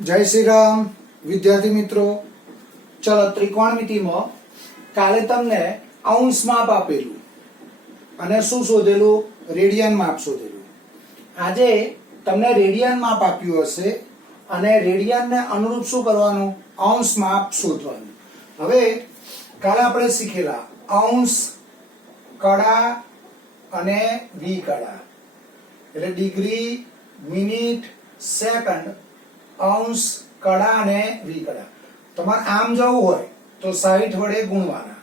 जय श्री राम विद्यार्थी मित्रों। चलो त्रिकोणमिति में काले तमने अंश माप आपेलू अने शुं शोधेलू रेडियन माप शोधेलू। आजे तमने रेडियन माप आप्युं हशे अने रेडियन ने अनुरूप शुं करवानुं अंश माप शोधवानुं। हवे काले आपणे शीखेला अंश कड़ा अने वी कड़ा એટલે ડિગ્રી મિનિટ સેકન્ડ अंश कड़ा ने वी कड़ा। તમારે આમ જવું હોય તો 60 વડે ગુણવાના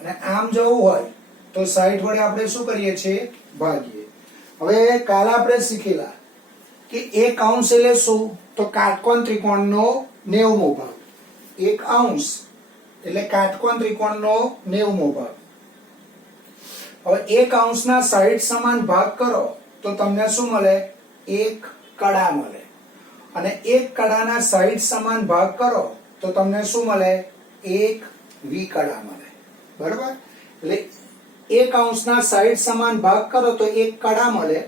અને આમ જવું હોય તો 60 વડે આપણે શું કરીએ છીએ ભાગીએ। હવે કાલે આપણે શીખેલા કે એક અંશ એટલે શું તો કાટકોણ ત્રિકોણનો 90મો ભાગ। એક અંશ એટલે કાટકોણ ત્રિકોણનો 90મો ભાગ। હવે એક અંશના 60 સમાન ભાગ કરો તો તમને શું મળે એક કડા મળે અને એક કડાના 60 સમાન ભાગ કરો તો તમને શું મળે એક વી કડા મળે। બરાબર। એટલે એક અંશના 60 સમાન ભાગ કરો તો એક કડા મળે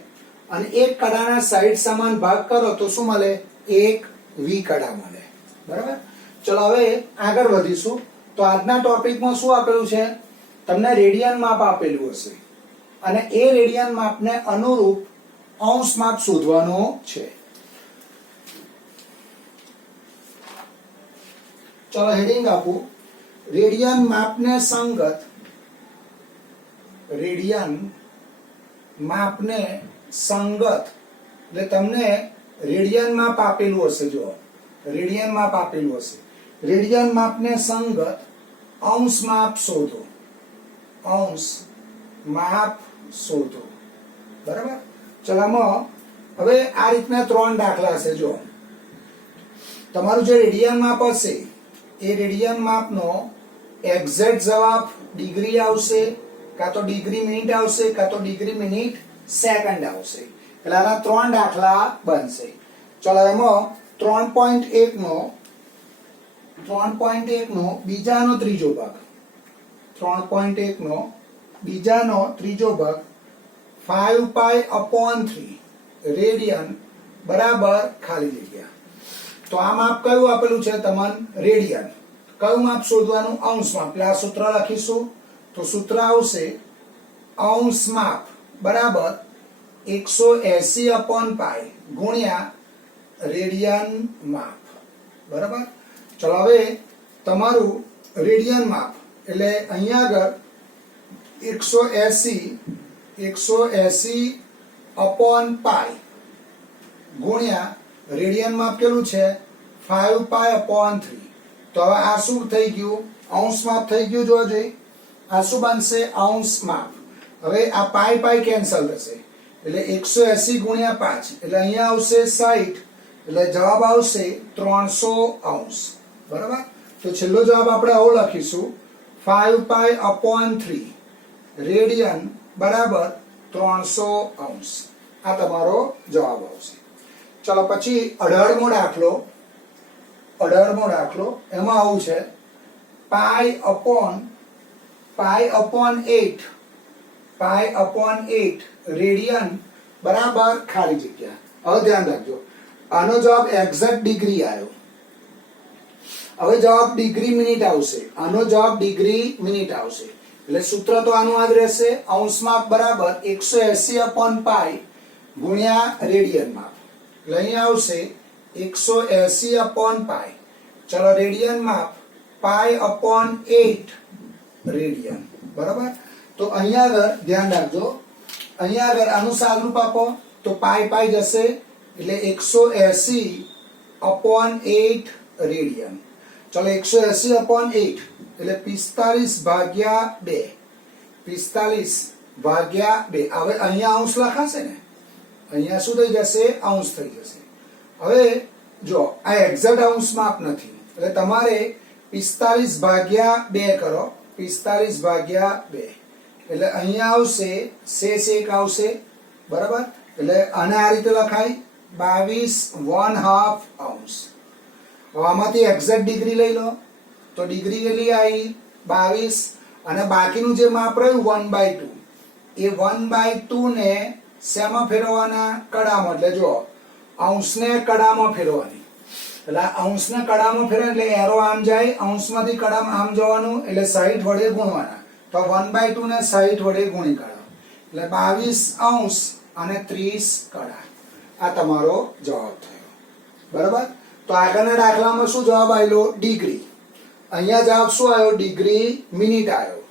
અને એક કડાના 60 સમાન ભાગ કરો તો શું મળે એક વી કડા મળે। બરાબર। ચલો હવે આગળ વધીશું। તો આજના ટોપિકમાં શું આપેલું છે તમને રેડિયન માપ આપેલું હશે અને એ રેડિયન માપને અનુરૂપ અંશ માપ શોધવાનો છે। चलो हेडिंग आपू रेडियन मापने संगत। रेडियन मापने संगत એટલે તમને રેડિયન માપ આપેલું હશે। જો રેડિયન માપ આપેલું હશે રેડિયન માપને સંગત અંશ માપ શોધો। અંશ માપ શોધો। બરાબર। ચલો આમાં હવે આ રીતના ત્રણ દાખલા છે। જો તમારું જે રેડિયન માપ હશે એ રેડિયન માપનો એક્ઝેક્ટ જવાબ ડિગ્રી આવશે કાં તો ડિગ્રી મિનિટ આવશે કાં તો ડિગ્રી મિનિટ સેકન્ડ આવશે। એટલે આના ત્રણ દાખલા બનશે। ચલો એમાં 3.1 નો બીજાનો ત્રીજો ભાગ 3.1 નો બીજાનો ત્રીજો ભાગ 5 પાઈ અપોન 3 રેડિયન બરાબર ખાલી જગ્યા। તો આ માપ કયું આપેલું છે તમને રેડિયન। કયું માપ શોધવાનું અંશ માપ। એટલે આ સૂત્ર લખીશું તો સૂત્ર આવશે અંશ માપ બરાબર 180 અપોન પાઈ ગુણ્યા રેડિયન માપ। બરાબર। ચલો હવે તમારું રેડિયન માપ એટલે અહીંયા આગળ 180 અપોન પાઈ ગુણ્યા રેડિયન માપ કેટલું છે 5 પાઈ અપોન 3। તો હવે આ શું થઈ ગયું અંશ માપ થઈ ગયું। જોજો આ શું બનશે અંશ માપ। હવે આ પાઈ પાઈ કેન્સલ થશે એટલે 180 ગુણ્યા 5 એટલે અહીંયા આવશે 60 એટલે જવાબ આવશે 300 અંશ। બરાબર। તો છેલ્લો જવાબ આપણે આવો લખીશું 5 પાઈ અપોન 3 રેડિયન બરાબર 300 અંશ। આ તમારો જવાબ આવશે। चलो પછી 18મો દાખલો એમાં આવું છે પાઈ અપોન 8 રેડિયન બરાબર ખાલી જગ્યા। હવે ધ્યાન રાખજો આનો જવાબ એક્ઝેક્ટ ડિગ્રી આવ્યો। હવે જવાબ ડિગ્રી મિનિટ આવશે। આનો જવાબ ડિગ્રી મિનિટ આવશે એટલે સૂત્ર તો આનું આ જ રહેશે અંશ માપ બરાબર 180 અપોન પાઈ ગુણ્યા રેડિયન માપ। એટલે અહીંયા આવશે 180 અપોન પાઈ। ચલો રેડિયન માપ પાઈ અપોન 8 રેડિયન। બરાબર। તો અહીંયા આગળ ધ્યાન રાખજો અહીંયા આગળ આનું સાદુરૂપ આપો તો પાઈ પાઈ જશે એટલે 180 અપોન 8 રેડિયન। ચલો 180 અપોન 8 એટલે 45 ભાગ્યા 2 45 ભાગ્યા 2। હવે અહીંયા અંશ લખાશે ને અહીંયા શું થઈ જશે અંશ થઈ જશે। હવે જો આ એક્ઝેક્ટ અંશ માપ નથી એટલે તમારે 45 ભાગ્યા 2 કરો 45 ભાગ્યા 2 એટલે અહીંયા આવશે શેષ 1 આવશે। બરાબર। એટલે આને આ રીતે લખાય 22.5 અંશ। હવે આમાંથી એક્ઝેક્ટ ડિગ્રી લઈ લો તો ડિગ્રી કેટલી આવી 22 અને બાકીનું જે માપ રહ્યું 1/2 એ 1/2 ને શેમાં ફેરવવાના કડામાં। એટલે જો અંશને કડામાં ફેરવવાની એટલે અંશને કડામાં ફેરવે એટલે એરો આમ જાય, અંશમાંથી કડામાં આમ જવાનું એટલે 60 વડે ગુણવાના. તો 1/2 ને 60 વડે ગુણી કાઢો એટલે 22 અંશ અને 30 કડા. આ તમારો જવાબ થયો. બરાબર. તો આગળના દાખલામાં શું જવાબ આવ્યો? ડિગ્રી. અહીંયા જવાબ શું આવ્યો? ડિગ્રી મિનિટ આવ્યો.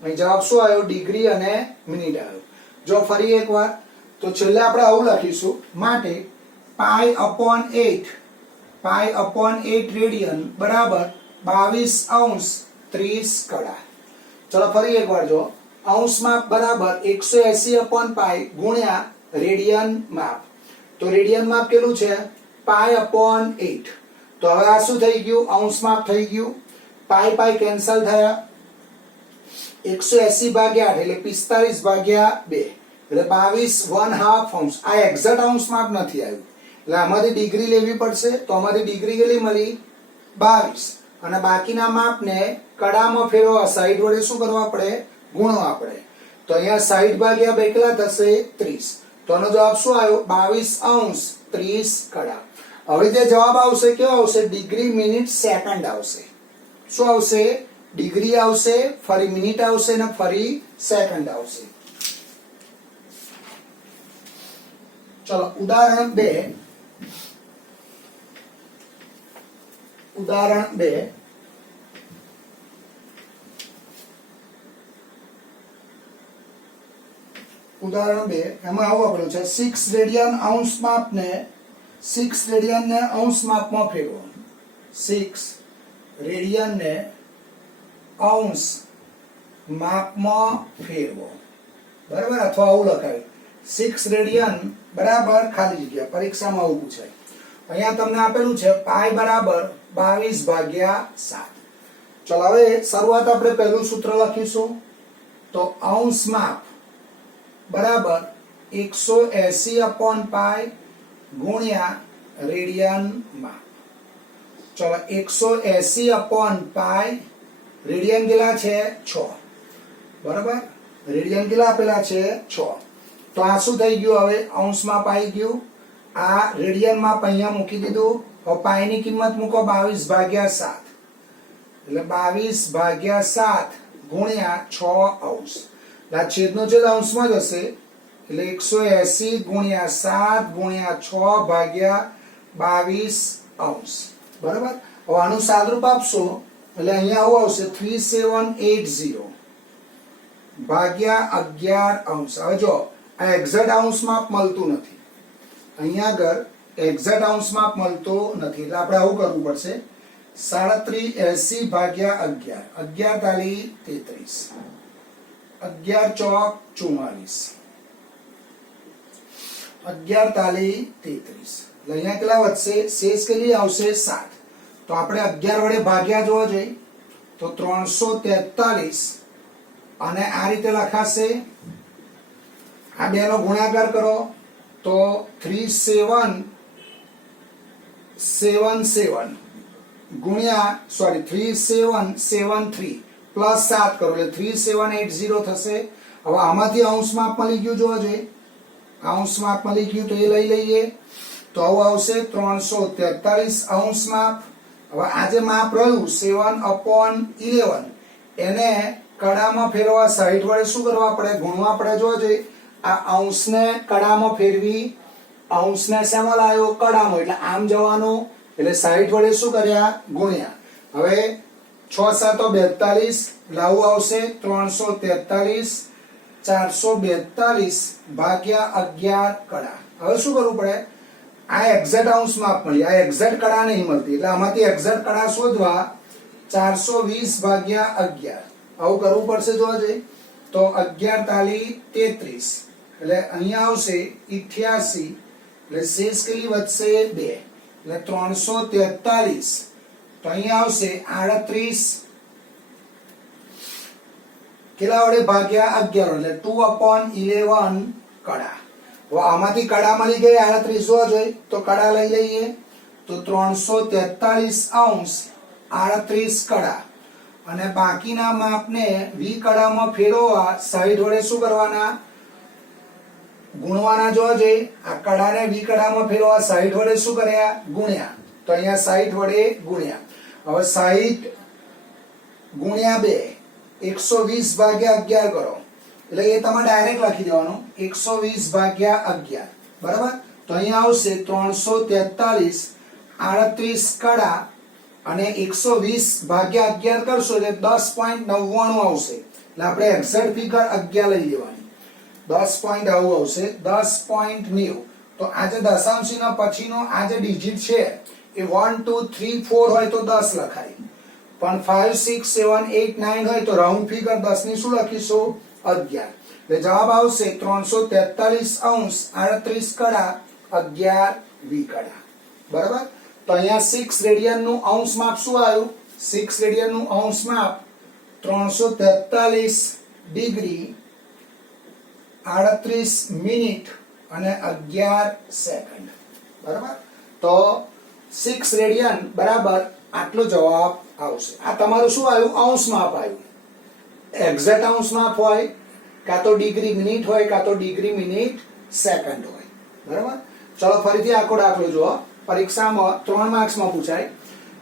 અહીં જવાબ શું આવ્યો? ડિગ્રી અને મિનિટ આવ્યો. જો ફરી એકવાર તો છેલ્લે આપણે આવું લખીશું, માટે pi/8 રેડિયન બરાબર 22 અંશ 30 કડા. ચલો ફરી એકવાર જો, અંશ માપ બરાબર 180/π ગુણ્યા રેડિયન માપ. તો રેડિયન માપ કેટલું છે? pi/8. તો હવે આ શું થઈ ગયું? અંશ માપ થઈ ગયું. પાઈ કેન્સલ થયા. 180/8 એટલે 45/2 એટલે 22 1/2 અંશ. આ એક્ઝેક્ટ અંશ માપ નથી આવ્યું એટલે આમાંથી ડિગ્રી લેવી પડશે. તો આમાંથી ડિગ્રી કેટલી મળી? 22. અને બાકીના માપને કડામાં ફેરવવા 60 વડે શું કરવા પડે? ગુણવા પડે. તો અહીંયા 60/2 કેટલા થશે? 30. તો આનો જવાબ શું આવ્યો? 22 અંશ 30 કડા. હવે જે જવાબ આવશે કેવો આવશે? ડિગ્રી મિનિટ સેકન્ડ આવશે. શું આવશે? ડિગ્રી આવશે, ફરી મિનિટ આવશે ને ફરી સેકન્ડ આવશે. ચલો ઉદાહરણ 2. ઉદાહરણ 2. ઉદાહરણ 2 એમાં આવું આપેલું છે 6 રેડિયન અંશ માપને 6 રેડિયનને અંશ માપમાં ફેરવો. 6 રેડિયનને અંશ માપમાં ફેરવો. બરાબર. અથવા આવું લખાય 6 રેડિયન બરાબર ખાલી જગ્યા. પરીક્ષામાં આવું પૂછાય. અહીંયા તમને આપેલું છે પાઈ બરાબર 22/7. ચલો હવે શરૂઆત આપણે પહેલું સૂત્ર લખીશું. તો અંશ માપ બરાબર 180/π ગુણ્યા રેડિયન માપ. ચલો 180/π રેડિયન કેટલા છે? 6. બરાબર. રેડિયન કેટલા આપેલા છે? 6. તો આ શું થઈ ગયું? હવે અંશ માપ આવી ગયું. આ રેડિયન માપ અહીંયા મૂકી દીધું. હવે પાઈ ની કિંમત મૂકો 22/7 એટલે 22/7 ગુણ્યા 6 અંશ. આ છેદનો છેદ અંશમાં જ હશે એટલે 180 ગુણ્યા 7 ગુણ્યા 6/22 અંશ. બરાબર. હવે આનું સાદરૂપ આપશો એટલે અહીંયા આવું આવશે 3780 ભાગ્યા 11 અંશ. હવે જો આ એક્ઝેક્ટ અંશ માપ મળતું નથી. અહીંયા આગળ એક્ઝેક્ટ અંશ માપ મળતો નથી એટલે આપણે આવું કરવું પડશે 3780 ભાગ્યા 11. 11 તાલી 33, 11 ચોક 44, 11 તાલી 33. એટલે અહીંયા કેટલા વધશે? શેષ કેટલી આવશે? 7. તો આપણે 11 વડે ભાગ્યા જોવા જોઈએ તો 343 અને આ રીતે લખાશે. આ બે નો ગુણાકાર કરો તો 3777 ગુણ્યા 3773 પ્લસ 7 કરો એટલે 3780 થશે. હવે આમાંથી અંશ માપ મળી ગયું જોવા જોઈએ. અંશ માપ મળી ગયું તો એ લઈ લઈએ. તો આવું આવશે 343 અંશ માપ. હવે આ જે માપ રહ્યું 7/11 એને કડામાં ફેરવા 60 વડે શું કરવા પડે? ગુણવા પડે. જોવા જોઈએ આ અંશને કડામાં ફેરવી અંશને શેમાં લાવ્યો? કડામાં. એટલે આમ જવાનું એટલે 60 વડે શું કર્યા? ગુણ્યા. હવે 6 7 42 લાવું આવશે 343 442 ભાગ્યા 11 કડા. હવે શું કરવું પડે? આ એક્ઝેક્ટ અંશ માપ મળી, આ એક્ઝેક્ટ કડા નહીં મળતી એટલે આમાંથી એક્ઝેક્ટ કડા શોધવા 420/11 આવું કરવું પડશે. જોવા જઈએ તો 11 તાલી 33 એટલે અહીંયા આવશે 88 એટલે શેષ કેટલી વધશે? 2 એટલે 343 તો અહીંયા આવશે 38 કેટલા વડે ભાગ્યા 11 એટલે 2/11 કડા. હવે આમાંથી કડા મળી ગઈ 38 જોવા જોઈએ તો કડા લઈ લઈએ તો 343 અંશ 38 કડા અને બાકીના માપને વી કડામાં ફેરવવા 60 વડે શું કરવાના? ગુણવાના. જોવા જોઈએ આ કડાને વી કડામાં ફેરવવા 60 વડે શું કર્યા? ગુણ્યા. તો અહીંયા 60 વડે ગુણ્યા. હવે 60 ગુણ્યા 2 120 ભાગ્યા 11 કરો એટલે એ તમારે ડાયરેક્ટ લખી દેવાનું 120 ભાગ્યા 11 બરાબર. તો અહીંયા આવશે 343 38 કડા અને 120 ભાગ્યા 11 કરશો એટલે 10.99 આવશે. એટલે આપણે એક્ઝેક્ટ ફિગર 11 લઈ લેવાની. 10 આવશે 10.90. તો આ જે દશાંશના પછીનો આ જે ડિજિટ છે એ 1 2 3 4 હોય તો 10 લખાય, પણ 5 6 7 8 9 હોય તો રાઉન્ડ ફિગર 10 ની શું લખીશું 11. એટલે જવાબ આવશે 343 અંશ 38 કડા 11 વી કડા બરાબર. તો અહીંયા 6 રેડિયન નું અંશ માપ શું આવ્યું? 6 રેડિયન નું અંશ માપ 343 ડિગ્રી 38 મિનિટ અને 11 સેકન્ડ બરાબર. તો 6 રેડિયન બરાબર આટલો જવાબ આવશે. આ તમારું શું આવ્યું? અંશ માપ આવ્યું. એક્ઝેક્ટ અંશ માપ હોય કાં તો ડિગ્રી મિનિટ હોય કાં તો ડિગ્રી મિનિટ સેકન્ડ હોય બરાબર. ચલો ફરીથી આખો દાખલો જુઓ. પરીક્ષામાં 3 માર્ક્સમાં પૂછાય.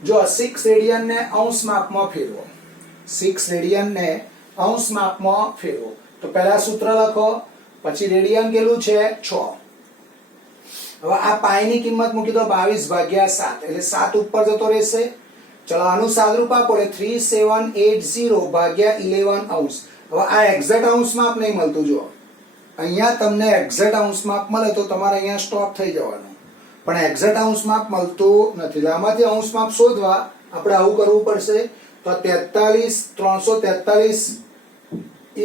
જો 6 રેડિયન ને અંશ માપમાં ફેરવો. 6 રેડિયન ને અંશ માપમાં ફેરવો. તો પહેલા સૂત્ર લખો, પછી રેડિયન કેટલું છે 6. હવે આ પાઈ ની કિંમત મૂકી દો 22 ભાગ્યા 7 એટલે 7 ઉપર જતો રહેશે. ચલો આનું સાદરૂપ આપો એટલે 3780 ભાગ્યા 11 અંશ. હવે આ એક્ઝેક્ટ અંશ માપ નહીં મળતું. જો અહીંયા તમને એક્ઝેક્ટ અંશ માપ મળે તો તમારે અહીંયા સ્ટોપ થઈ જવાનું, પણ એક્ઝેક્ટ અંશ માપ મળતું નથી. આમાંથી અંશ માપ શોધવા આપણે આવું કરવું પડશે. તો 343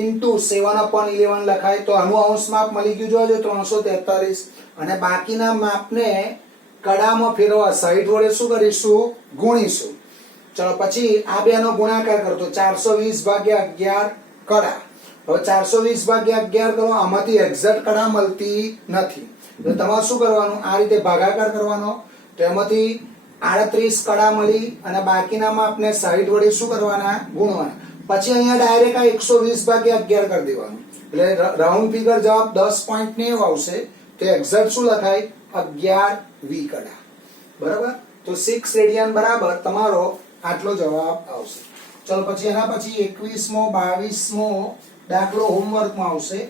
ઇન્ટુ 7/11 લખાય. તો આનું અંશ માપ મળી ગયું જો 343. અને બાકીના માપને કડામાં ફેરવા 60 વડે શું કરીશું? ગુણીશું. ચલો પછી આ બેનો ગુણાકાર કરતો 420 ભાગ્યા 11 કડા. હવે 420 ભાગ્યા 11 કરો, આમાંથી એક્ઝેક્ટ કડા મળતી નથી. એટલે તમારે શું કરવાનું? આ રીતે ભાગાકાર કરવાનો. તો એમાંથી 38 કડા મળી અને બાકીના માપને 60 વડે શું કરવાના? ગુણવાના. પછી અહીંયા ડાયરેક્ટ આ 120 ભાગ્યા 11 કરી દેવાનું. એટલે રાઉન્ડ ફિગર જવાબ 10.90 આવશે. તો એક્ઝેક્ટ શું લખાય? 11 વી કડા બરાબર. તો 6 રેડિયન બરાબર તમારો આટલો જવાબ આવશે. ચલો પછી એના પછી 21મો 22મો દાખલો હોમવર્કમાં આવશે.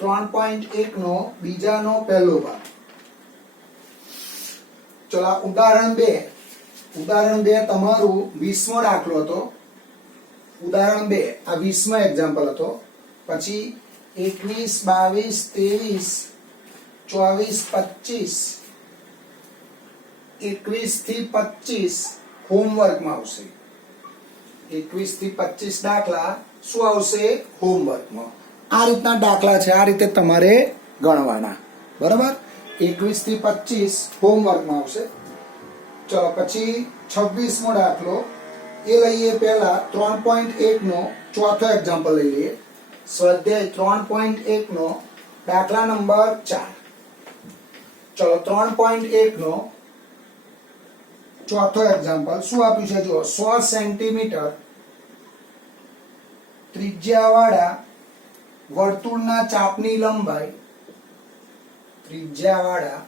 3.1 નો બીજાનો પહેલો ભાગ. ચલો ઉદાહરણ 2 તમારું 20મો દાખલો હતો. ઉદાહરણ 2 આ 20મો એક્ઝામ્પલ હતો. પછી 21 22 23 24 25 21 થી 25 હોમવર્કમાં આવશે. 21 થી 25 દાખલા શું આવશે? હોમવર્કમાં. આ રીતના દાખલા છે, આ રીતે તમારે ગણવાના બરાબર. 21 થી 25 હોમવર્કમાં આવશે. ચલો પછી 26મો દાખલો એ લઈએ. પહેલા 3.1 નો ચોથો એક્ઝામ્પલ લઈ લઈએ. સ્વાધ્યાય 3.1 નો દાખલા નંબર 4. ચલો 3.1 નો ચોથો એક્ઝામ્પલ શું આપ્યું છે? જો 100 સેન્ટીમીટર ત્રિજ્યાવાળા વર્તુળના ચાપની લંબાઈ, ત્રિજ્યાવાળા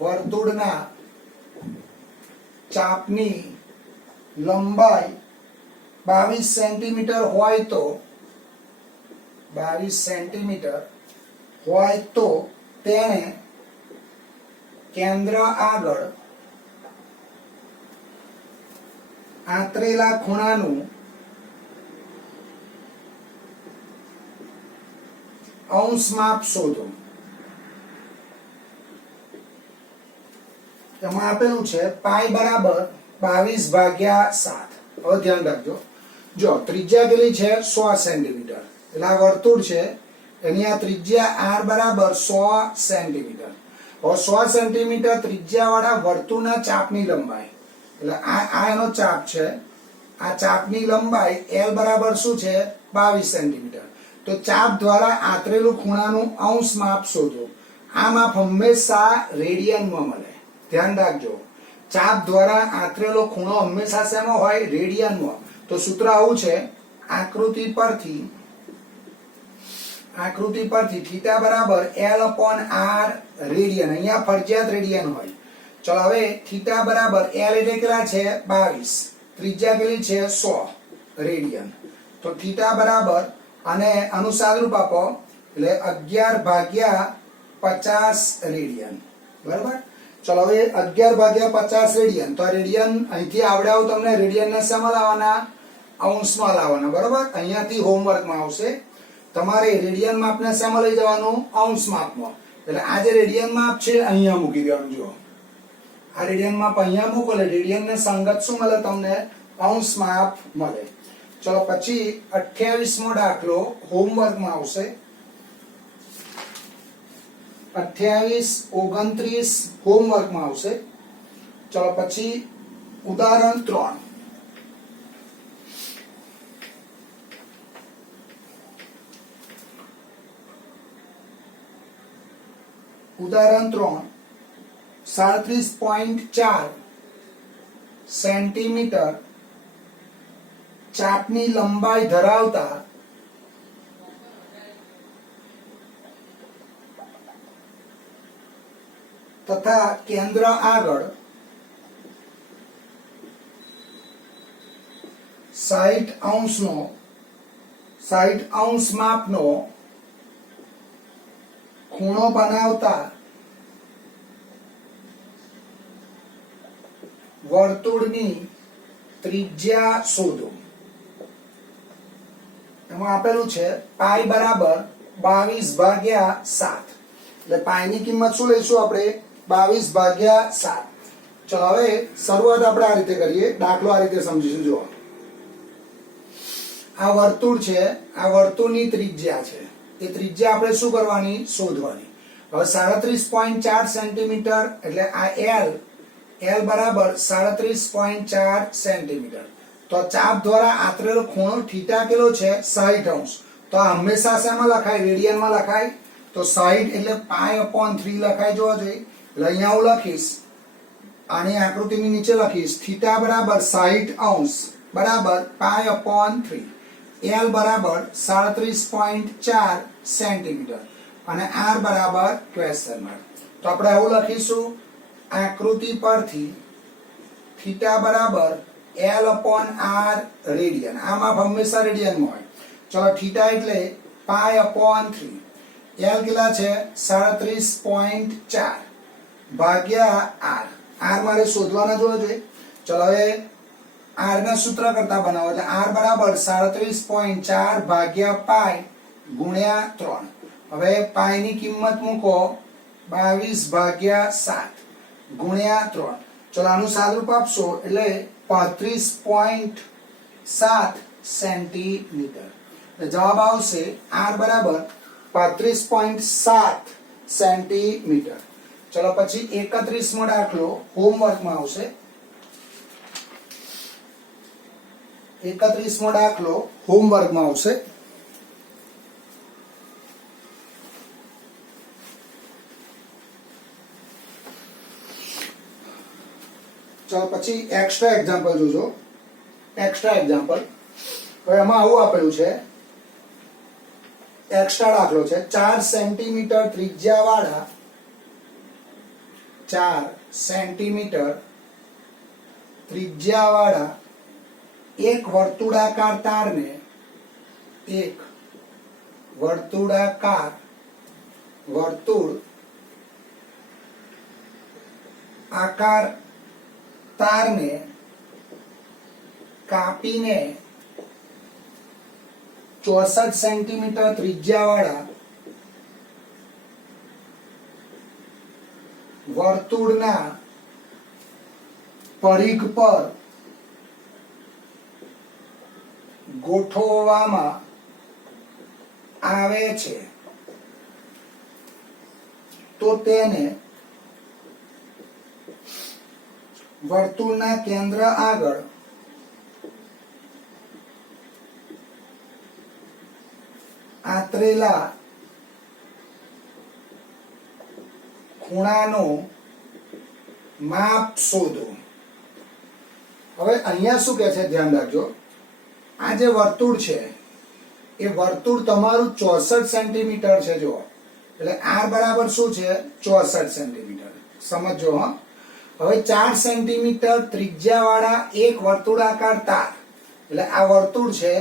વર્તુળના ચાપની લંબાઈ 22 સેન્ટીમીટર હોય તો 22 સેન્ટીમીટર હોય તો તેણે કેન્દ્ર આગળ આંતરેલા ખૂણાનું અંશ માપ શોધો. એમાં આપેલું છે પાઈ બરાબર 22 ભાગ્યા 7. હવે ધ્યાન રાખજો. જો ત્રિજ્યા કેટલી છે? 100 સેન્ટીમીટર. એટલે આ વર્તુળ છે, એની આ ત્રિજ્યા r બરાબર 100 સેન્ટીમીટર. હવે 100 સેન્ટીમીટર ત્રિજ્યાવાળા વર્તુળના ચાપની લંબાઈ, એટલે આ એનો ચાપ છે. આ ચાપની લંબાઈ l બરાબર શું છે? 22 સેન્ટીમીટર. તો ચાપ દ્વારા આંતરેલું ખૂણાનું અંશ માપ શોધો. આ માપ હંમેશા રેડિયનમાં મળે. ધ્યાન રાખજો. ચાપ દ્વારા આંતરેલો ખૂણો હંમેશા શેમાં હોય? રેડિયનમાં. તો સૂત્ર આવું છે, આકૃતિ પરથી થીટા બરાબર l/r રેડિયન. અહીંયા ફરજિયાત રેડિયન હોય. ચલો હવે થીટા બરાબર L એટલે કેટલા છે 22, ત્રિજ્યા કેટલી છે 100 રેડિયન. તો થીટા બરાબર અને આનું સાદુરૂપ આપો એટલે 11 ભાગ્યા 50 રેડિયન. બરાબર. ચલો હવે 11 ભાગ્યા 50 રેડિયન. તો રેડિયન અહીંથી આવડાવો તમને રેડિયનને શેમાં લાવવાના? અંશમાં લાવવાના. બરાબર. અહીંયાથી હોમવર્કમાં આવશે. તમારે રેડિયન માપને શેમાં લઈ જવાનું? અંશ માપમાં. એટલે આ જે રેડિયન માપ છે અહીંયા મૂકી દેવાનું. જુઓ આ રેડિયન માપ અહીંયા મૂકો એટલે રેડિયનને સંગત શું મળે તમને? અંશ માપ મળે. ચલો પછી 28મો દાખલો હોમવર્કમાં આવશે. 28, 29 હોમવર્કમાં આવશે. ચલો પછી ઉદાહરણ 3. ઉદાહરણ 3 37.4 સેન્ટીમીટર ચાપની લંબાઈ ધરાવતા તથા કેન્દ્ર આગળ 60 અંશ માપનો ખૂણો બનાવતા વર્તુળની ત્રિજ્યા શોધો. એમાં આપેલું છે પાઈ બરાબર 22 ભાગ્યા 7. એટલે પાઈની કિંમત શું લઈશું આપણે? 22 ભાગ્યા 7. ચલો હવે શરૂઆત આપણે આ રીતે કરીએ. દાખલો આ રીતે સમજીશું. જુઓ આ વર્તુળ છે, આ વર્તુળની ત્રિજ્યા છે. એ ત્રિજ્યા આપણે શું કરવાની? શોધવાની. હવે 37.4 સેન્ટીમીટર એટલે આ L બરાબર 37.4 સેન્ટીમીટર. તો ચાપ દ્વારા આતરેલો ખૂણો થીટા કેટલો છે? 60 અંશ. તો આ હંમેશા શેમાં લખાય? રેડિયનમાં લખાય. તો 60 એટલે π/3 લખાય. જોવા જોઈએ એટલે અહીંયા હું લખીશ, આની આકૃતિની નીચે લખીશ થીટા બરાબર 60 અંશ બરાબર π/3. L બરાબર 37.4 સેન્ટીમીટર અને R બરાબર ક્વેશ્ચન માર્ક. તો આપણે આવું લખીશું આકૃતિ પરથી થીટા બરાબર L/R રેડિયન. આ માપ હંમેશા રેડિયનમાં હોય. ચલો થીટા એટલે π/3. L કેટલા છે? 37.4 ભાગ્યા R. R મારે શોધવાના જોવા જોઈએ. ચલો હવે R ના સૂત્ર કરતા બનાવો એટલે R બરાબર 37.4 ભાગ્યા પાઈ ગુણ્યા 3. હવે પાઈ ની કિંમત મૂકો 22 ભાગ્યા 7 ગુણ્યા 3. ચલો આનું સાદુરૂપ આપશો એટલે 35.7 સેન્ટીમીટર. જવાબ આવશે R બરાબર 35.7 સેન્ટીમીટર. ચલો પછી 31મો દાખલો હોમવર્કમાં આવશે. 31મો દાખલો હોમવર્કમાં આવશે. ચલો પછી એક્સ્ટ્રા એક્ઝામ્પલ જોજો. એક્સ્ટ્રા એક્ઝામ્પલ હવે એમાં આવું આપેલું છે. એક્સ્ટ્રા દાખલો છે 4 સેન્ટીમીટર ત્રિજ્યા વાળા 4 સેન્ટીમીટર ત્રિજ્યા વાળા એક વર્તુળાકાર તારને વર્તુળ આકાર તારને કાપીને 64 સેન્ટીમીટર ત્રિજ્યા વાળા વર્તુળના પરિઘ પર ગોઠવવામાં આવે છે તો તેને વર્તુળના કેન્દ્ર આગળ આતરેલા ખૂણાનો માપ શોધો. હવે અહીંયા શું કહે છે ધ્યાન રાખજો. આ જે વર્તુળ છે એ વર્તુળ તમારું 64 સેન્ટીમીટર છે. જો એટલે R બરાબર શું છે? 64 સેન્ટીમીટર. સમજો. હા હવે 4 સેન્ટીમીટર ત્રિજ્યાવાળા એક વર્તુળાકાર તાર, એટલે આ વર્તુળ છે,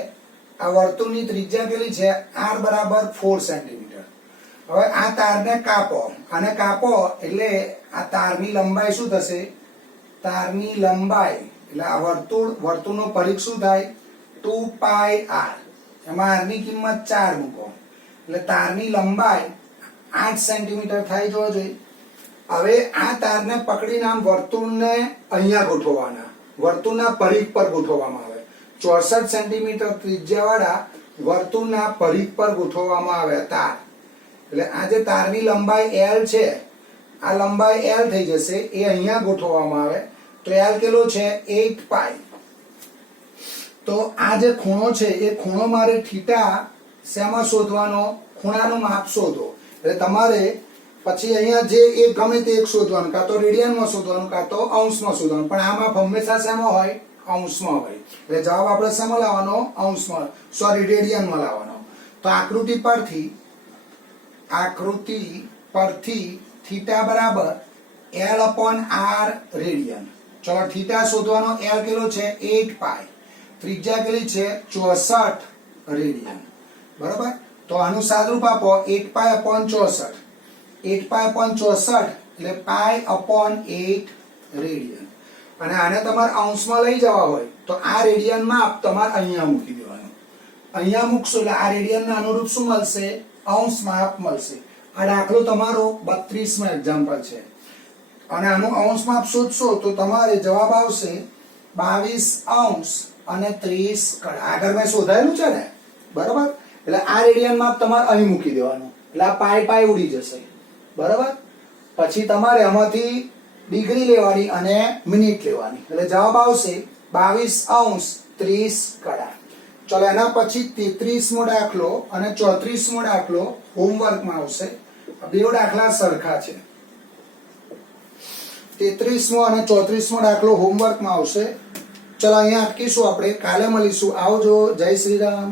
આ વર્તુળની ત્રિજ્યા કેટલી છે? r બરાબર 4 સેન્ટીમીટર. હવે આ તારને કાપો, અને કાપો એટલે આ તારની લંબાઈ શું થશે? તારની લંબાઈ એટલે આ વર્તુળનો પરિઘ શું થાય? 2πr. એમાં r ની કિંમત 4 મૂકો એટલે તારની લંબાઈ 8 સેન્ટીમીટર થાય. જોજો. હવે આ તારને પકડીને આમ વર્તુળને અહીંયા ગોઠવવાના, વર્તુળના પરિઘ પર ગોઠવવામાં આવે. 64 સેન્ટીમીટર ત્રિજ્યાવાળા વર્તુળના પરિઘ પર ગોઠવવામાં આવે તાર. એટલે આ જે તારની લંબાઈ l છે, આ લંબાઈ l થઈ જશે, એ અહીંયા ગોઠવવામાં આવે. તો l કેટલો છે? 8π. તો આ જે ખૂણો છે એ ખૂણો મારે થીટા શેમાં શોધવાનો? ખૂણાનું માપ શોધો. એટલે તમારે પછી અહીંયા જે એક ગમે તે એક શોધવાનું, કાં તો રેડિયનમાં શોધવાનું, કાં તો અંશમાં શોધવાનું. પણ આ માપ હંમેશા શેમાં હોય? અંશમાં હોય. એટલે જવાબ આપણે શેમાં લાવવાનો? અંશમાં, સોરી રેડિયનમાં લાવવાનો. તો આકૃતિ પરથી થીટા બરાબર l/r રેડિયન. ચલો થીટા શોધવાનો. l કેટલો છે? 8π. ત્રિજ્યા કેટલી છે? 64 રેડિયન. બરાબર. તો આનું સાદુરૂપ આપો 8π/64. 8π/64 એટલે π/8 રેડિયન. અને આને તમારે અંશમાં લઈ જવા હોય તો આ રેડિયન માપ તમારે અહીંયા મૂકી દેવાનું. અહીંયા મૂકશો એટલે આ રેડિયનના અનુરૂપ શું મળશે? અંશ માપ મળશે. આ દાખલો તમારો 32માં એક્ઝામ્પલ છે. અને આનું અંશ માપ શોધશો તો તમારે જવાબ આવશે 22 અંશ અને 30 કડા. આગળ મેં શોધાયેલું છે ને, બરાબર. એટલે આ રેડિયન માપ તમારે અહીં મૂકી દેવાનું. એટલે આ પાઈ ઉડી જશે. બરાબર. પછી તમારે આમાંથી ડિગ્રી લેવાની અને મિનિટ લેવાની. એટલે જવાબ આવશે 22 અંશ 30 કડા. ચલો એના પછી 33મો દાખલો અને 34મો દાખલો હોમવર્કમાં આવશે. બે દાખલા સરખા છે. 33મો અને 34મો દાખલો હોમવર્કમાં આવશે. ચલો અહીંયા અટકીશું આપણે. કાલે મળીશું. આવજો. જય શ્રી રામ.